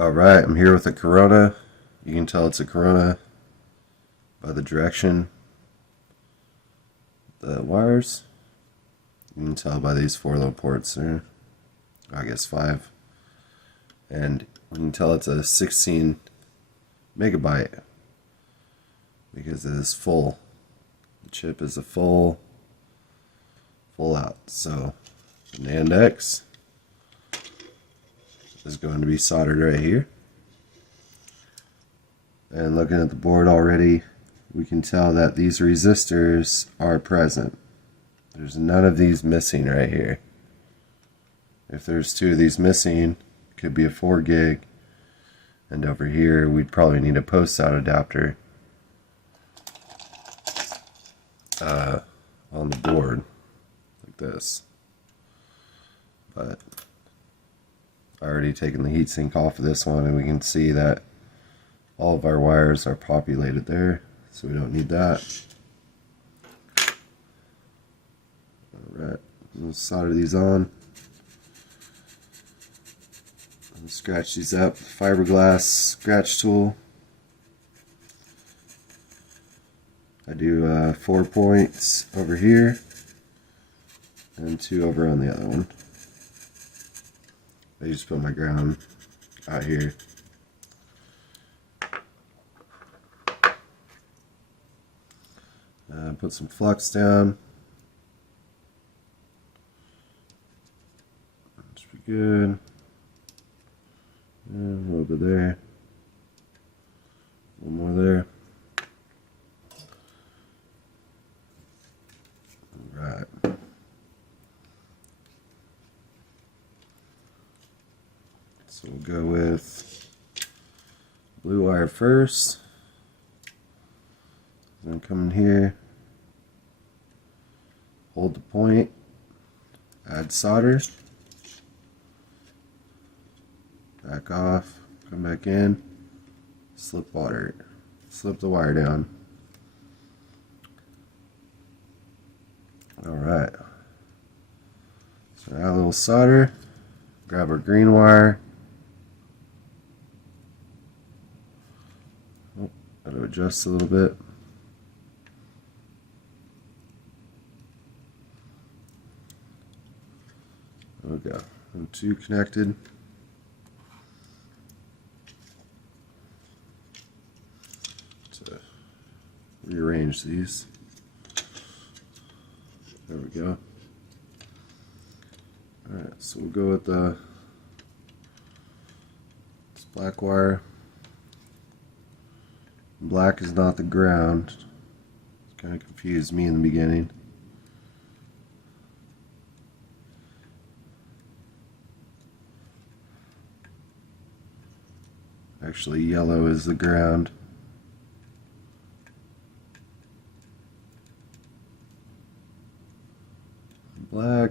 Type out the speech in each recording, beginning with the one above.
Alright, I'm here with a Corona. You can tell it's a Corona by the direction. The wires, you can tell by these 4 little ports there. I guess 5. And you can tell it's a 16 megabyte because it is full. The chip is a full out. So the NAND X is going to be soldered right here. And looking at the board already, we can tell that these resistors are present. There's none of these missing right here. If there's 2 of these missing, it could be a 4 gig. And over here, we'd probably need a post-out adapter on the board, like this. But I already taken the heatsink off of this one, and we can see that all of our wires are populated there, so we don't need that. Alright, we'll solder these on. And scratch these up with the fiberglass scratch tool. I do 4 points over here and 2 over on the other one. I just put my ground out here. Put some flux down. That should be good. And a little bit there. One more there. Alright. So we'll go with blue wire first. Then come in here. Hold the point, add solder, back off, come back in, slip the wire down. Alright, so add a little solder, grab our green wire, gotta adjust a little bit. There we go. And 2 connected. To rearrange these. There we go. Alright, so we'll go with this black wire. Black is not the ground. It kind of confused me in the beginning. Actually, yellow is the ground. Black.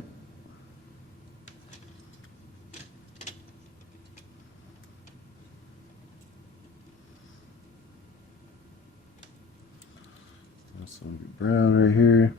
This one will be brown right here.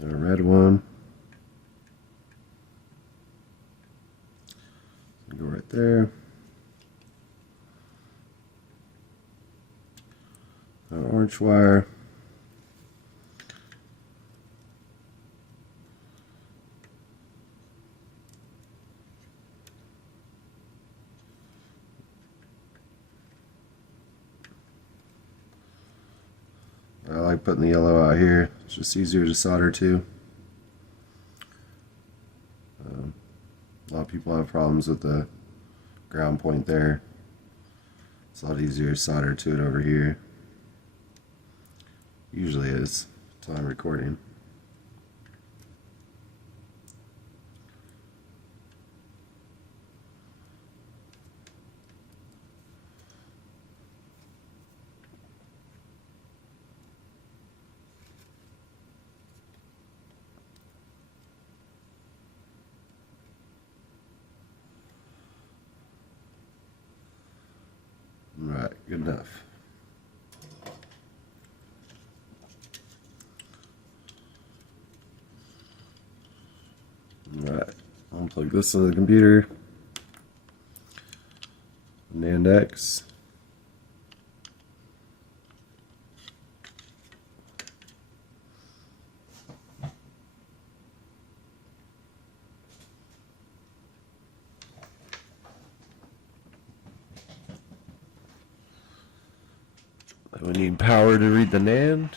And a red one. Go right there. An orange wire. I like putting the yellow out here. It's just easier to solder to. A lot of people have problems with the ground point there. It's a lot easier to solder to it over here. Usually is until I'm recording. Alright, good enough. Alright, unplug this into the computer. NAND X. We need power to read the NAND.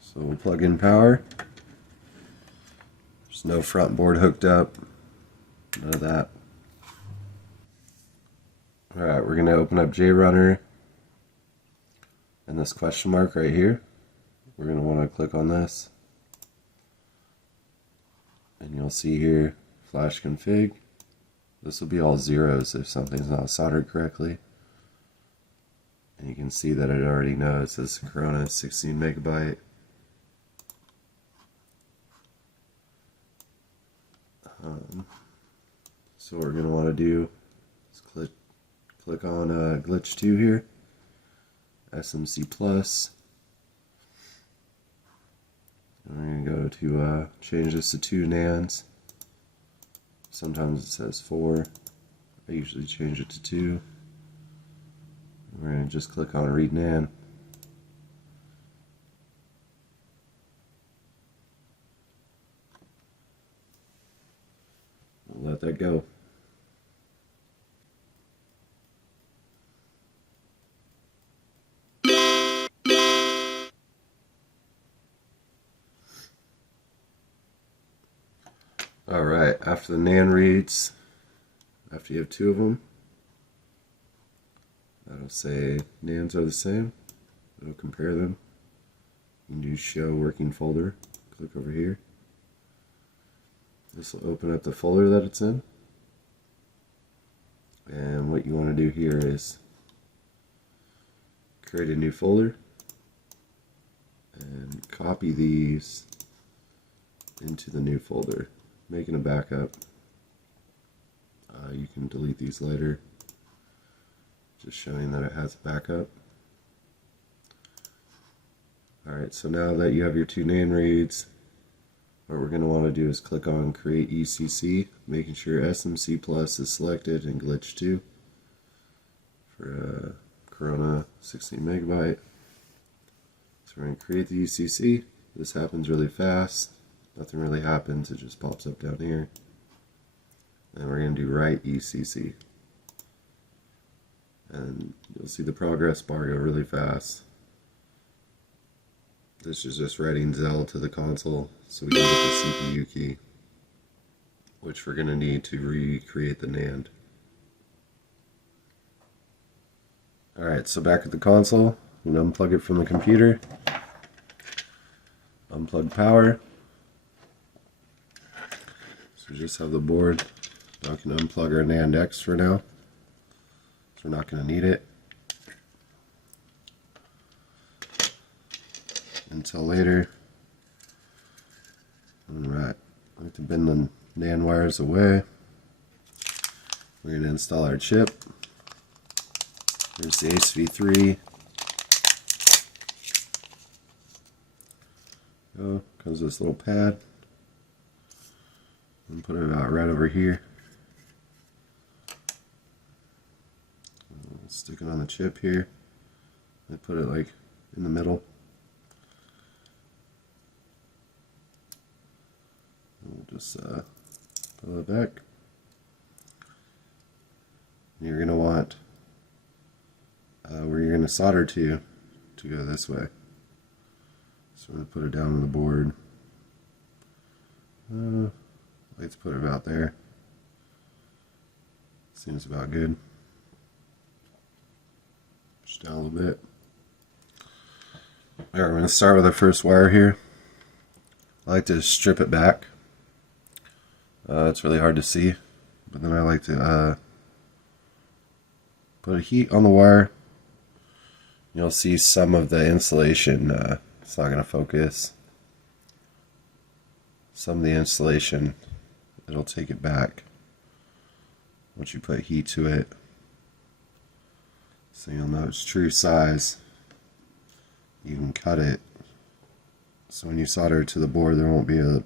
So we'll plug in power. There's no front board hooked up. None of that. Alright, we're going to open up JRunner and this question mark right here. We're going to want to click on this. And you'll see here, flash config. This will be all zeros if something's not soldered correctly. And you can see that it already knows this Corona 16 megabyte. So what we're going to want to do is click on glitch 2 here, SMC plus. And we're going to go to change this to 2 NANDs. Sometimes it says 4. I usually change it to 2. We're going to just click on read NAND. We'll let that go. Alright, after the NAND reads, after you have 2 of them, that'll say NANDs are the same. It'll compare them. You can do show working folder. Click over here. This will open up the folder that it's in. And what you want to do here is create a new folder and copy these into the new folder. Making a backup. You can delete these later. Just showing that it has a backup. Alright, so now that you have your 2 NAND reads, what we're going to want to do is click on create ECC, making sure SMC plus is selected in glitch 2 for Corona 16 megabyte. So we're going to create the ECC. This happens really fast. Nothing really happens, it just pops up down here. And we're going to do write ECC. And you'll see the progress bar go really fast. This is just writing Zel to the console so we can get the CPU key, which we're going to need to recreate the NAND. Alright, so back at the console, I'm going to unplug it from the computer. Unplug power. So we just have the board. Now we can unplug our NAND X for now. So we're not going to need it until later. Alright, I like to bend the NAND wires away. We're going to install our chip. Here's the SV3. Comes with this little pad. And put it about right over here. Stick it on the chip here. I put it like in the middle. We'll just pull it back. You're going to want where you're going to solder to go this way. So I'm going to put it down on the board. Let's put it about there. Seems about good. Push down a little bit. Alright, we're going to start with our first wire here. I like to strip it back. It's really hard to see, but then I like to put a heat on the wire. You'll see some of the insulation, it's not going to focus. Some of the insulation, it'll take it back. once you put heat to it, so you'll know its true size. You can cut it, so when you solder it to the board there won't be a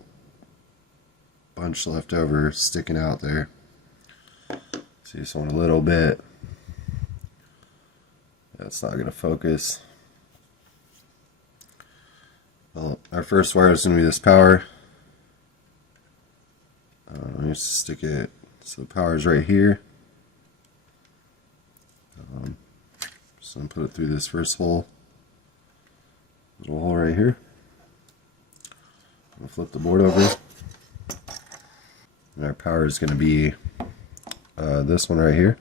bunch left over sticking out there. So you just want a little bit. That's not going to focus. Well, our first wire is going to be this power. Let me just stick it so the power is right here. So I'm going to put it through this first hole. Little hole right here. I'm going to flip the board over. And our power is going to be this one right here.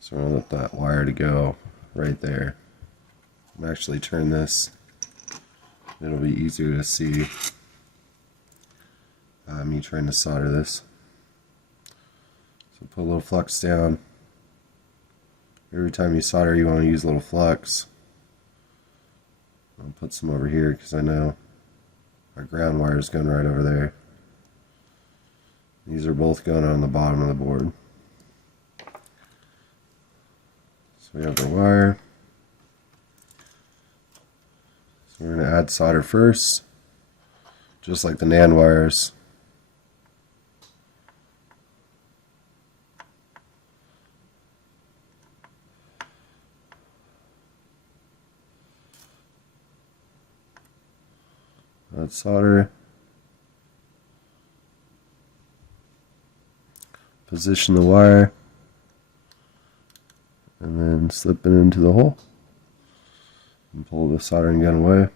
So we're going to let that wire to go right there. I'm actually turn this. It'll be easier to see me trying to solder this. So put a little flux down. Every time you solder you want to use a little flux. I'll put some over here because I know our ground wire is going right over there. These are both going on the bottom of the board. So we have our wire. So we're going to add solder first, just like the NAND wires. Add solder. Position the wire. And then slip it into the hole. And pull the soldering gun away.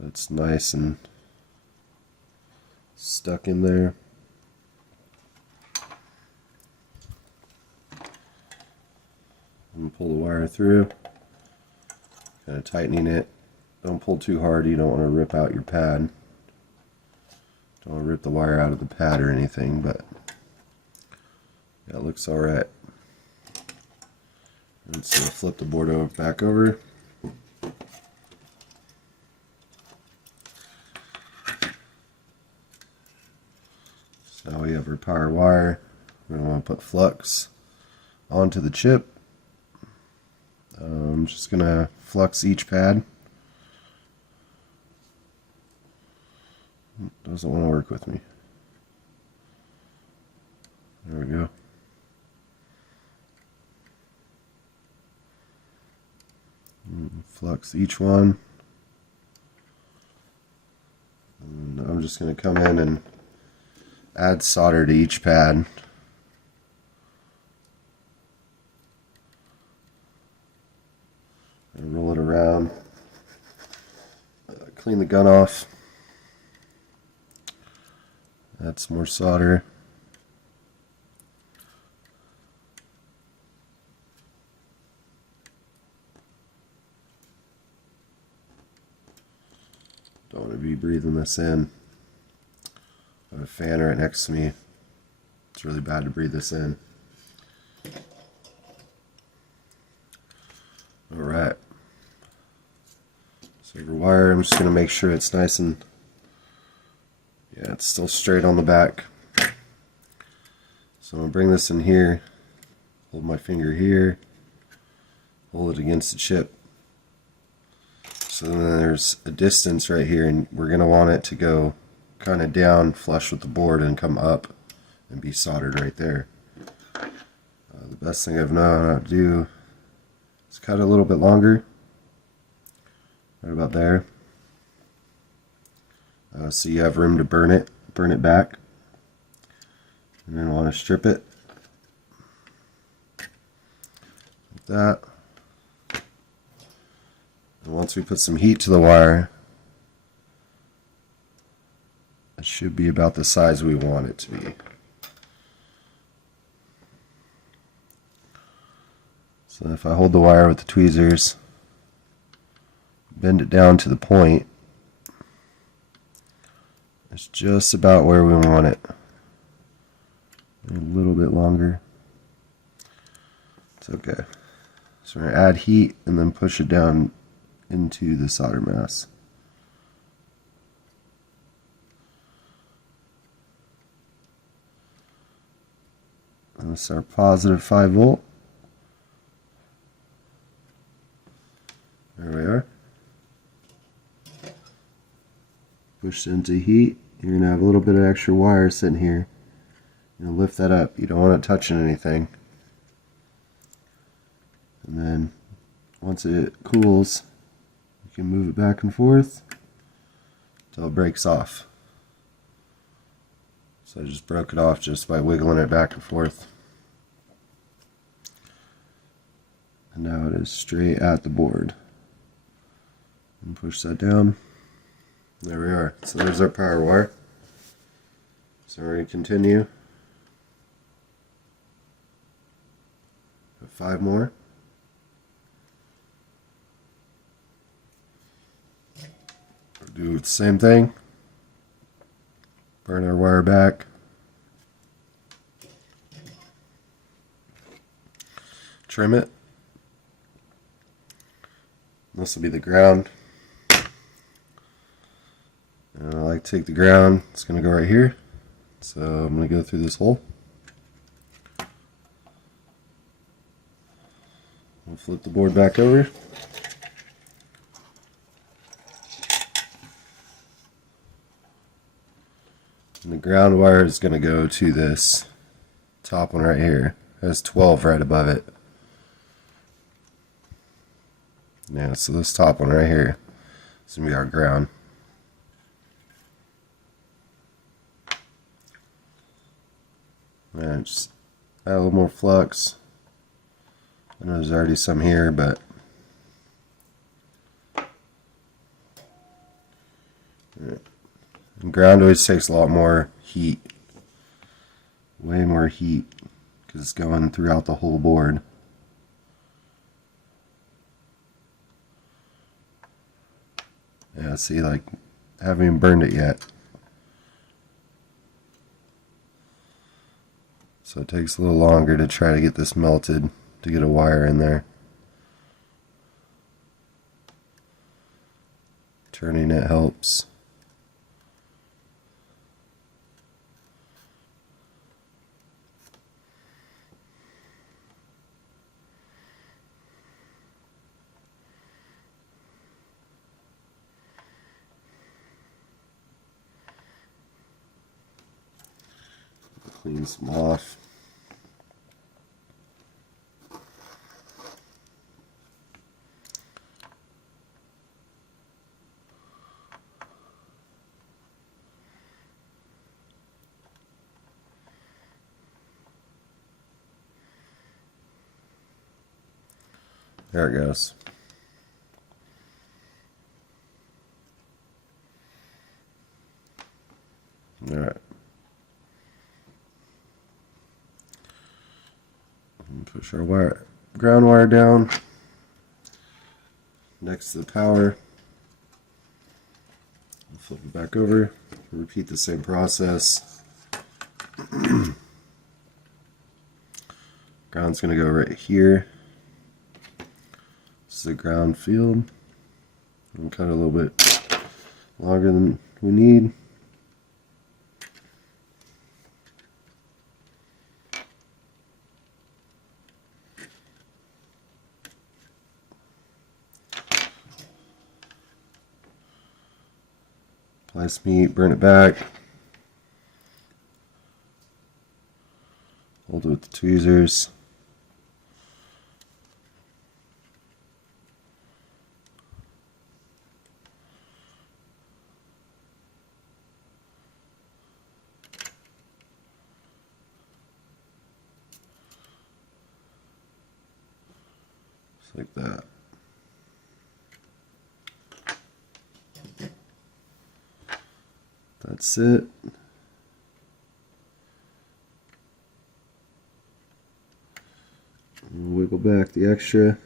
That's nice and stuck in there. And pull the wire through. Kind of tightening it. Don't pull too hard, you don't want to rip out your pad. Don't want to rip the wire out of the pad or anything, but yeah, it looks alright. And so flip the board over, back over. So now we have our power wire. We're going to want to put flux onto the chip. I'm just going to flux each pad. Doesn't want to work with me. There we go. Flux each one. And I'm just going to come in and add solder to each pad. And roll it around. Clean the gun off. Add some more solder. Don't want to be breathing this in. I have a fan right next to me. It's really bad to breathe this in. Alright. So your wire, I'm just going to make sure it's nice and yeah, it's still straight on the back. So I'm going to bring this in here, hold my finger here, hold it against the chip. So then there's a distance right here, and we're going to want it to go kind of down flush with the board and come up and be soldered right there. The best thing I've known how to do is cut it a little bit longer, right about there. So you have room to burn it back, and then want to strip it like that. And once we put some heat to the wire, it should be about the size we want it to be. So if I hold the wire with the tweezers, bend it down to the point, it's just about where we want it. A little bit longer. It's okay. So we're going to add heat and then push it down into the solder mass. This is our positive 5 volt. There we are. Pushed into heat. You're going to have a little bit of extra wire sitting here. You're going to lift that up. You don't want it touching anything. And then once it cools, you can move it back and forth until it breaks off. So I just broke it off just by wiggling it back and forth. And now it is straight at the board. And push that down. There we are. So there's our power wire. So we're going to continue. Put 5 more. Do the same thing. Burn our wire back. Trim it. This will be the ground. And I like to take the ground. It's going to go right here. So I'm going to go through this hole. We'll flip the board back over. And the ground wire is going to go to this top one right here. It has 12 right above it. Yeah, so this top one right here is going to be our ground. And just add a little more flux. I know there's already some here, but and ground always takes a lot more heat. Way more heat because it's going throughout the whole board. Yeah, see, like, I haven't even burned it yet. So it takes a little longer to try to get this melted, to get a wire in there. Turning it helps. Clean some off. There it goes. All right. Push our wire, ground wire down next to the power. Flip it back over. Repeat the same process. Ground's going to go right here. This is the ground field. I'm cut it a little bit longer than we need. Apply some heat, burn it back. Hold it with the tweezers. Just like that. That's it. Wiggle back the extra,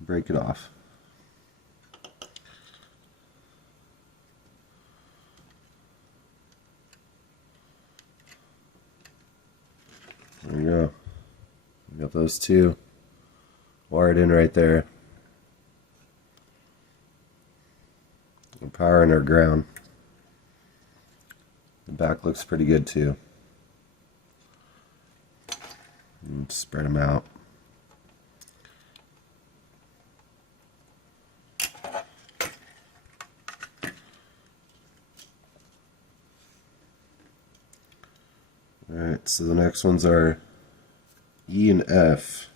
break it off. There you go. We got those two wired in right there. Our power and our ground. The back looks pretty good too. and spread them out. Alright, so the next ones are E and F.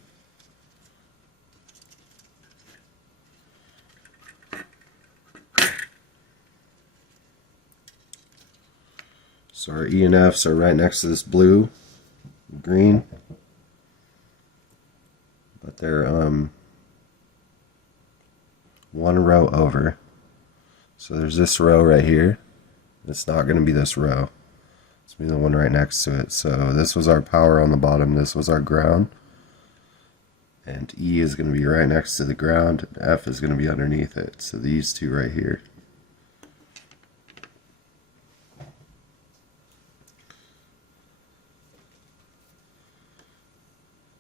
So our E and Fs are right next to this blue, green, but they're one row over. So there's this row right here. It's not going to be this row. It's going to be the one right next to it. So this was our power on the bottom. This was our ground. And E is going to be right next to the ground. And F is going to be underneath it. So these two right here.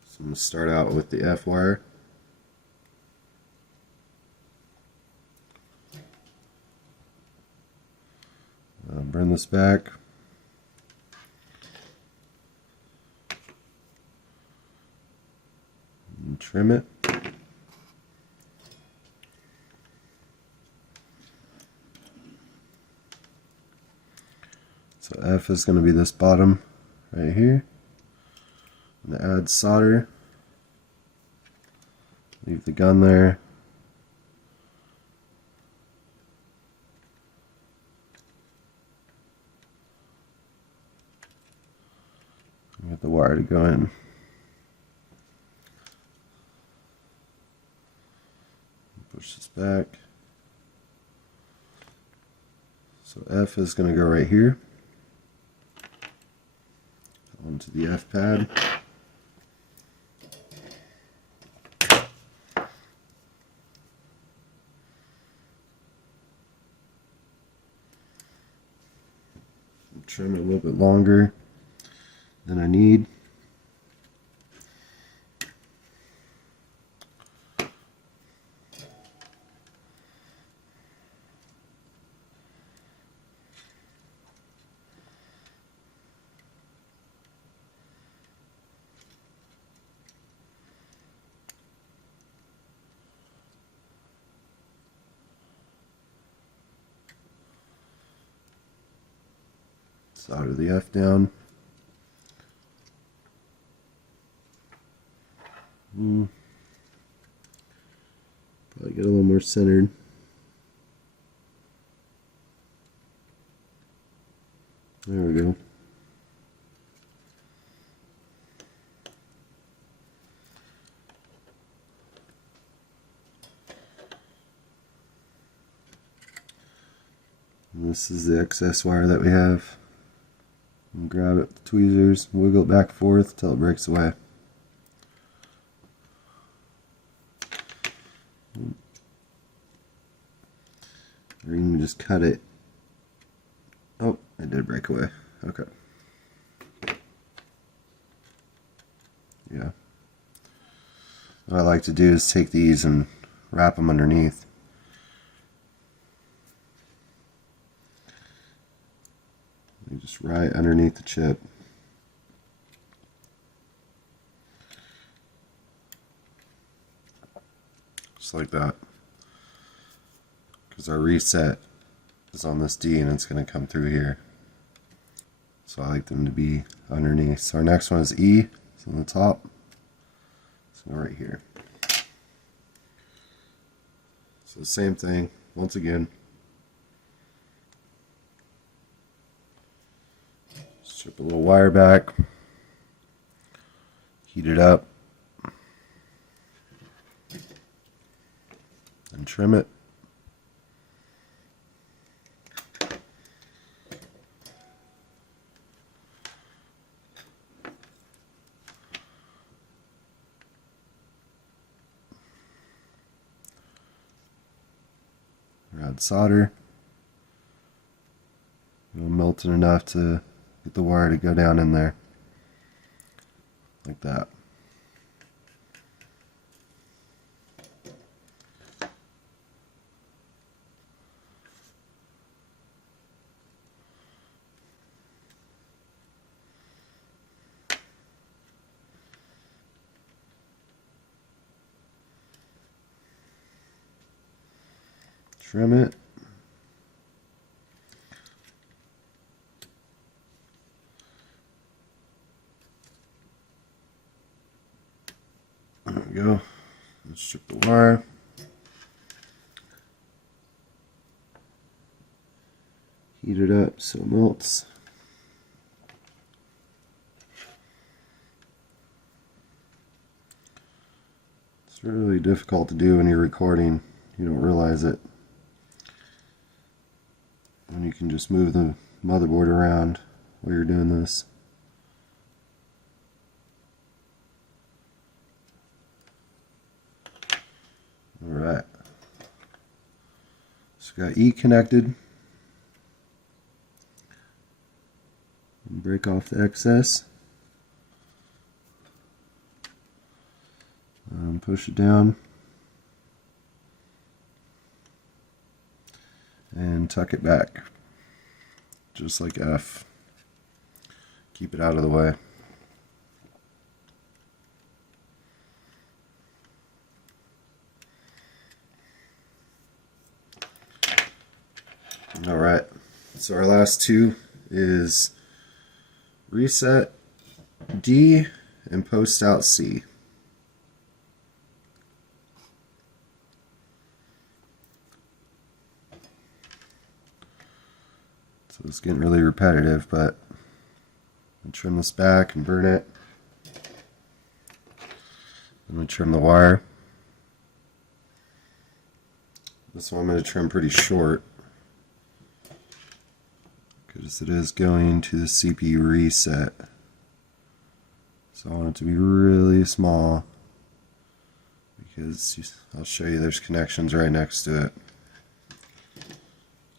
So I'm going to start out with the F wire. Bring this back. And trim it. So F is going to be this bottom right here. I'm going to add solder. Leave the gun there. Get the wire to go in. Push this back. So F is going to go right here onto the F pad. Trim it a little bit longer than I need. Solder the F down. Probably get a little more centered. There we go. And this is the excess wire that we have. And grab it with the tweezers, wiggle it back and forth until it breaks away. Or you can just cut it. Oh, it did break away. Okay. Yeah. What I like to do is take these and wrap them underneath. Just right underneath the chip. Just like that. Because our reset is on this D and it's going to come through here. So I like them to be underneath. So our next one is E. It's on the top. So right here. So the same thing, once again. Strip a little wire back, heat it up, and trim it. Add solder. It'll melt it enough to get the wire to go down in there like that. trim it. There we go. Let's strip the wire. Heat it up so it melts. It's really difficult to do when you're recording. You don't realize it. And you can just move the motherboard around while you're doing this. Alright. So we got E connected. Break off the excess. Push it down. And tuck it back. Just like F. Keep it out of the way. Alright, so our last two is reset D and post out C. So it's getting really repetitive, but I'll trim this back and burn it. Then we trim the wire. This one I'm going to trim pretty short, because it is going to the CPU reset. So I want it to be really small, because I'll show you there's connections right next to it.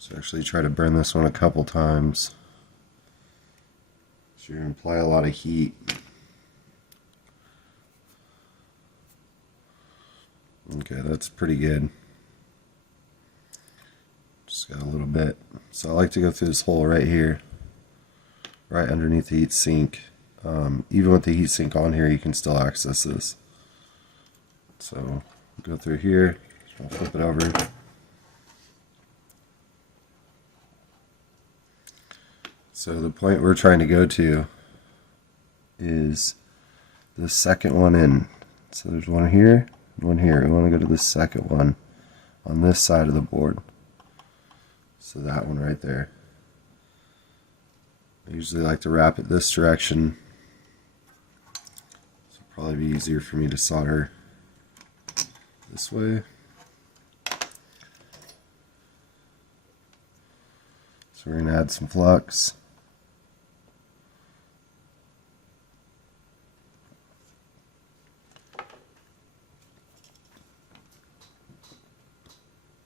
So actually try to burn this one a couple times. So you're going to apply a lot of heat. Okay, that's pretty good. Just got a little bit. So I like to go through this hole right here, right underneath the heat sink. Even with the heat sink on here, you can still access this. So go through here, I'll flip it over. So the point we're trying to go to is the second one in. So there's one here, one here. We want to go to the second one on this side of the board. So that one right there. I usually like to wrap it this direction. So it'll probably be easier for me to solder this way. So we're going to add some flux.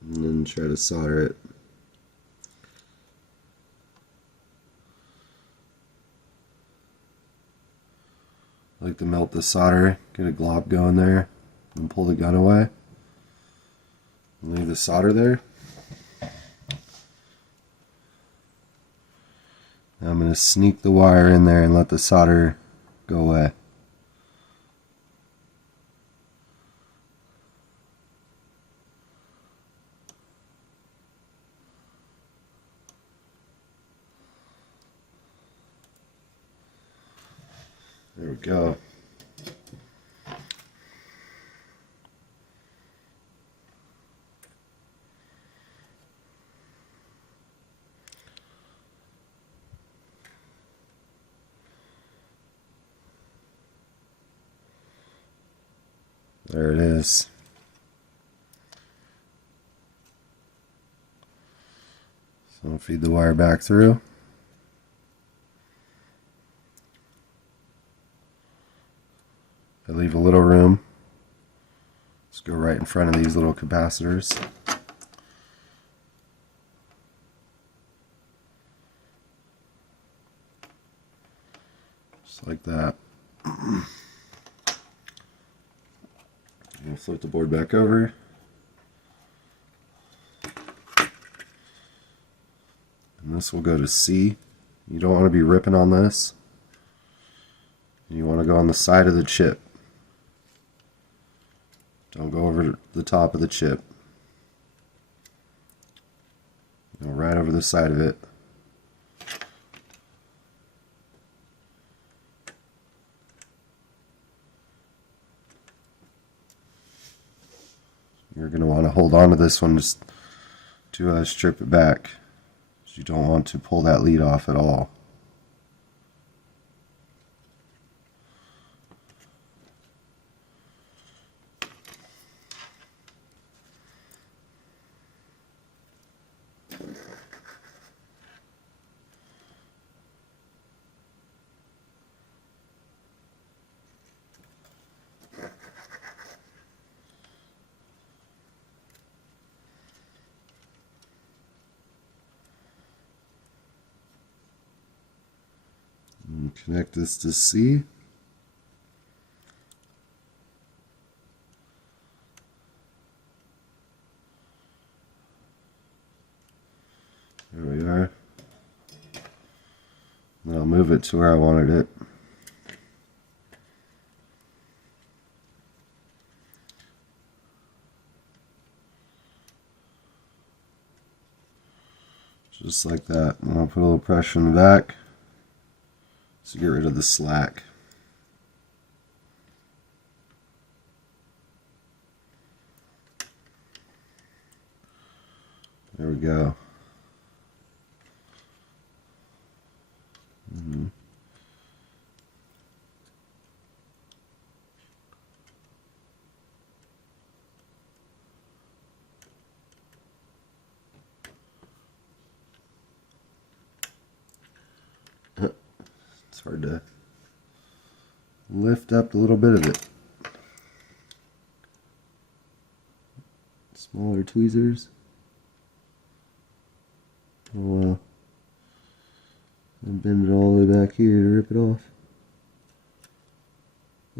And then try to solder it. I like to melt the solder, get a glob going there, and pull the gun away. And leave the solder there. Now I'm going to sneak the wire in there and let the solder go away. There we go. There it is. So I'll feed the wire back through. I leave a little room. Let's go right in front of these little capacitors. Just like that. I'm going to flip the board back over. And this will go to C. You don't want to be ripping on this. You want to go on the side of the chip. Don't go over the top of the chip. Go right over the side of it. You're going to want to hold on to this one just to strip it back. You don't want to pull that lead off at all. And connect this to C. There we are. Then I'll move it to where I wanted it. Just like that. And I'll put a little pressure in the back to get rid of the slack. There we go. It's hard to lift up a little bit of it. Smaller tweezers. Oh wow. And bend it all the way back here to rip it off.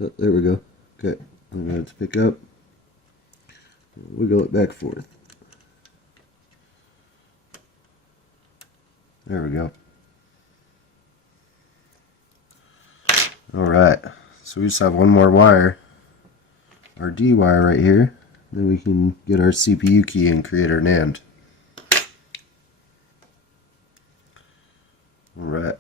Oh, there we go. Okay, I'm going to pick up. Wiggle it back forth. There we go. Alright, so we just have one more wire, our D wire right here. Then we can get our CPU key and create our NAND. Alright.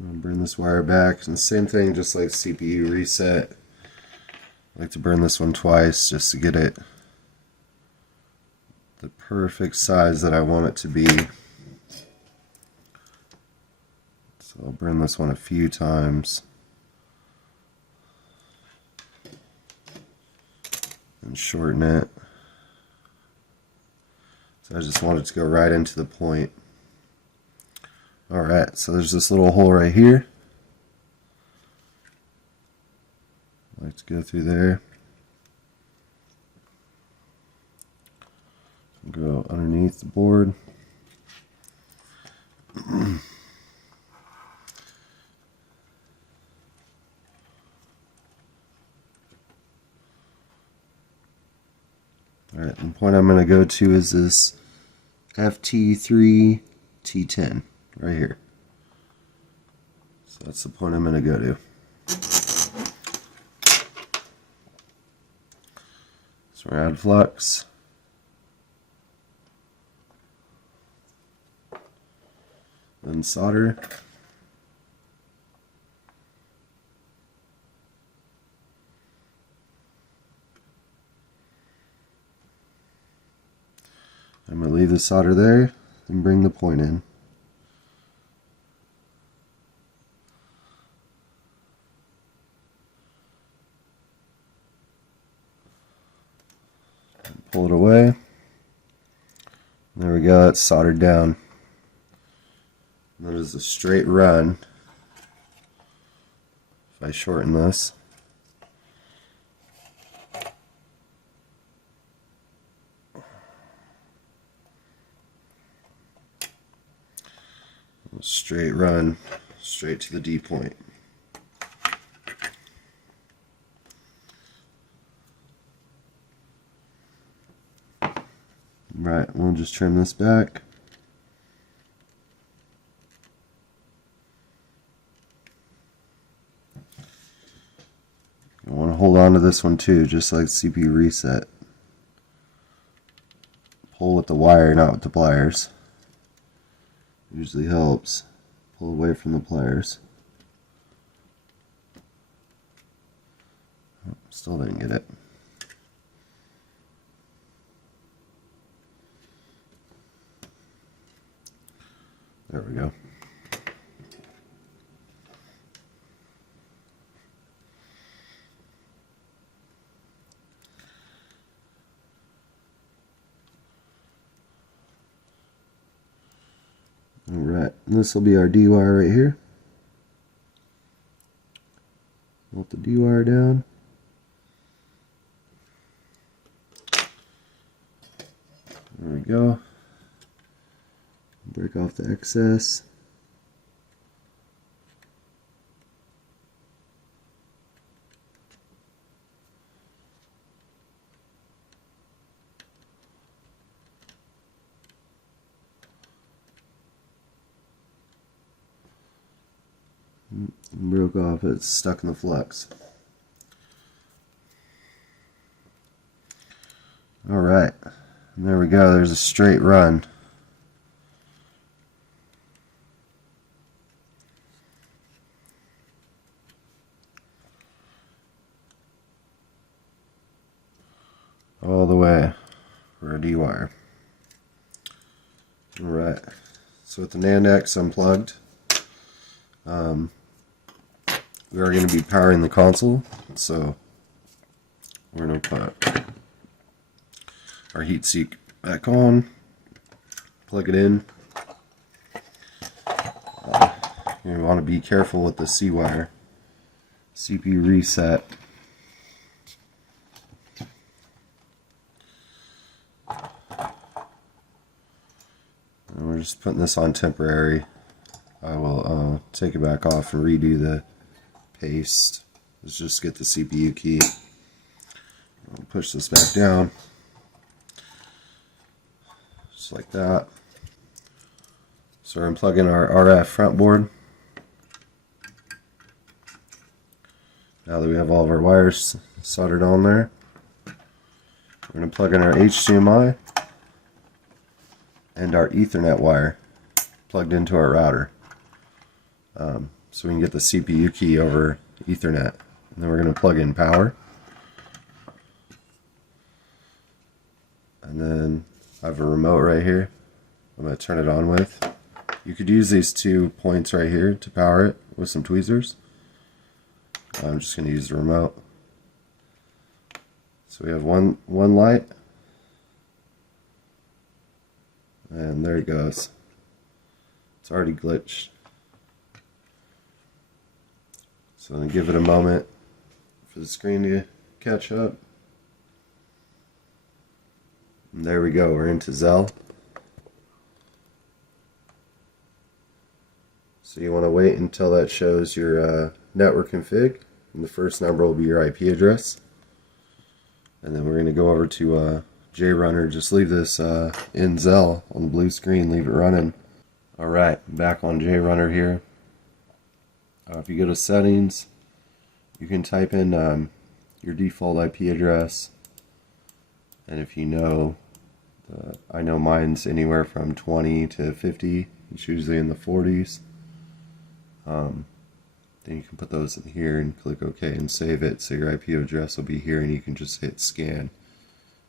I'll bring this wire back, and same thing, just like CPU reset. I like to burn this one twice just to get it the perfect size that I want it to be. So I'll burn this one a few times and shorten it. So I just want it to go right into the point. Alright, so there's this little hole right here. I like to go through there. Go underneath the board. Alright, the point I'm going to go to is this FT3T10 right here. So that's the point I'm going to go to. So we're add flux. Then solder. I'm going to leave the solder there and bring the point in. Pull it away. There we go, it's soldered down. That is a straight run. If I shorten this, straight run straight to the D point. Right, we'll just trim this back. onto this one too, just like CPU reset. Pull with the wire, not with the pliers. Usually helps. Pull away from the pliers. Oh, still didn't get it. There we go. Alright, this will be our D wire right here. Let the D wire down. There we go. Break off the excess. Broke off, it's stuck in the flux. Alright, there we go, there's a straight run. All the way for a D wire. Alright, so with the NAND X unplugged, we are going to be powering the console, so we're going to put our heatsink back on, plug it in. You want to be careful with the C wire. CPU reset. And we're just putting this on temporary. I will take it back off and redo the paste. Let's just get the CPU key. I'll push this back down. Just like that. So we're unplugging our RF front board. Now that we have all of our wires soldered on there, we're going to plug in our HDMI and our Ethernet wire plugged into our router. So we can get the CPU key over Ethernet. And then we're going to plug in power. And then I have a remote right here I'm going to turn it on with. You could use these 2 points right here to power it with some tweezers. I'm just going to use the remote. So we have one light. And there it goes. It's already glitched. So I'm going to give it a moment for the screen to catch up. And there we go, we're into Zell. So you want to wait until that shows your network config. And the first number will be your IP address. And then we're going to go over to JRunner. Just leave this in Zell on the blue screen, leave it running. Alright, back on JRunner here. If you go to settings, you can type in your default IP address, and if you know, I know mine's anywhere from 20 to 50, it's usually in the 40s. Then you can put those in here and click OK and save it, so your IP address will be here and you can just hit scan.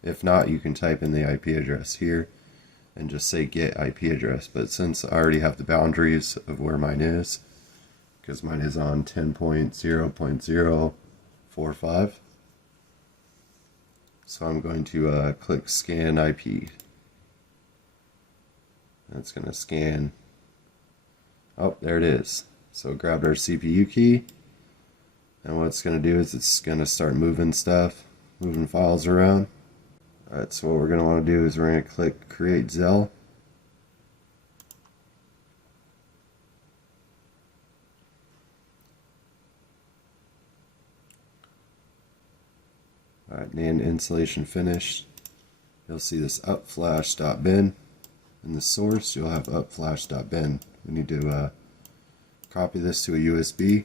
If not, you can type in the IP address here and just say get IP address, but since I already have the boundaries of where mine is, because mine is on 10.0.045. So I'm going to click scan IP. That's going to scan. Oh, there it is. So it grabbed our CPU key. And what it's going to do is it's going to start moving stuff, moving files around. Alright, so what we're going to want to do is we're going to click create Zell. Alright, NAND installation finished. You'll see this upflash.bin. In the source, you'll have upflash.bin. We need to copy this to a USB,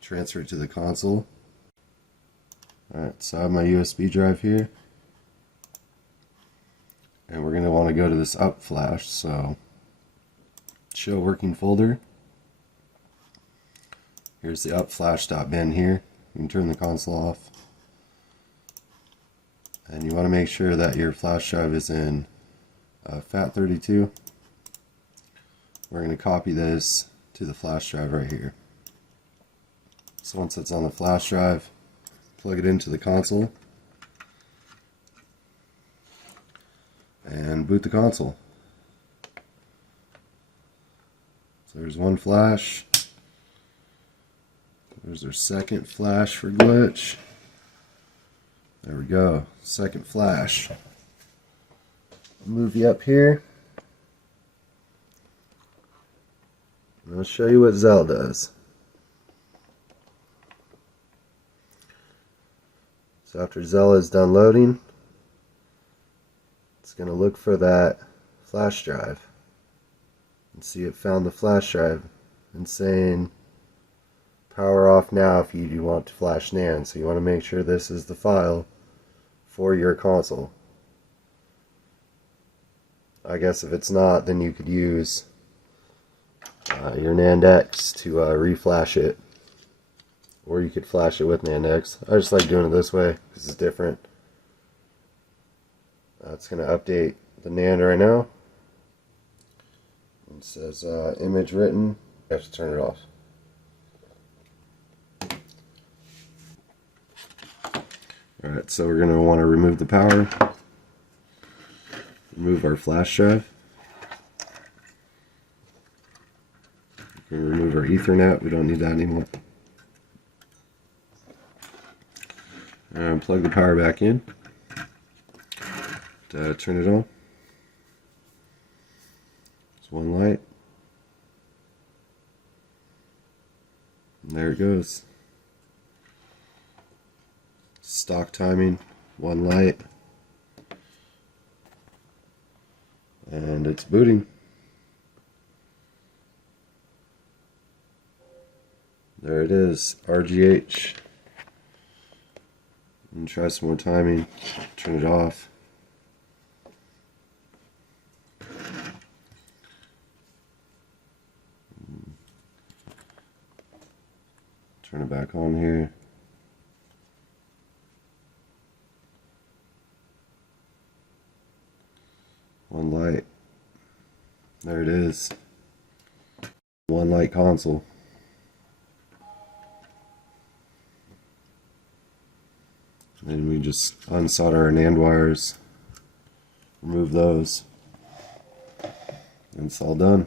transfer it to the console. Alright, so I have my USB drive here. And we're going to want to go to this up flash, so show working folder. Here's the up flash.bin here. You can turn the console off. And you want to make sure that your flash drive is in FAT32. We're going to copy this to the flash drive right here. So once it's on the flash drive, plug it into the console and boot the console. So there's one flash. There's our second flash for glitch. There we go, second flash. I'll move you up here. And I'll show you what Zell does. So after Zell is done loading, it's going to look for that flash drive and see it found the flash drive and saying power off now if you do want to flash NAND. So you want to make sure this is the file for your console. I guess if it's not, then you could use your NAND X to reflash it, or you could flash it with NAND X. I just like doing it this way because it's different. It's going to update the NAND right now. It says image written. I have to turn it off. Alright, so we're going to want to remove the power. Remove our flash drive. We're going to remove our Ethernet. We don't need that anymore. And plug the power back in. Turn it on. There's one light. And there it goes. Stock timing, one light. And it's booting. There it is, RGH. And try some more timing. Turn it off. Turn it back on here. One light. There it is. One light console. And we just unsolder our NAND wires, remove those, and it's all done.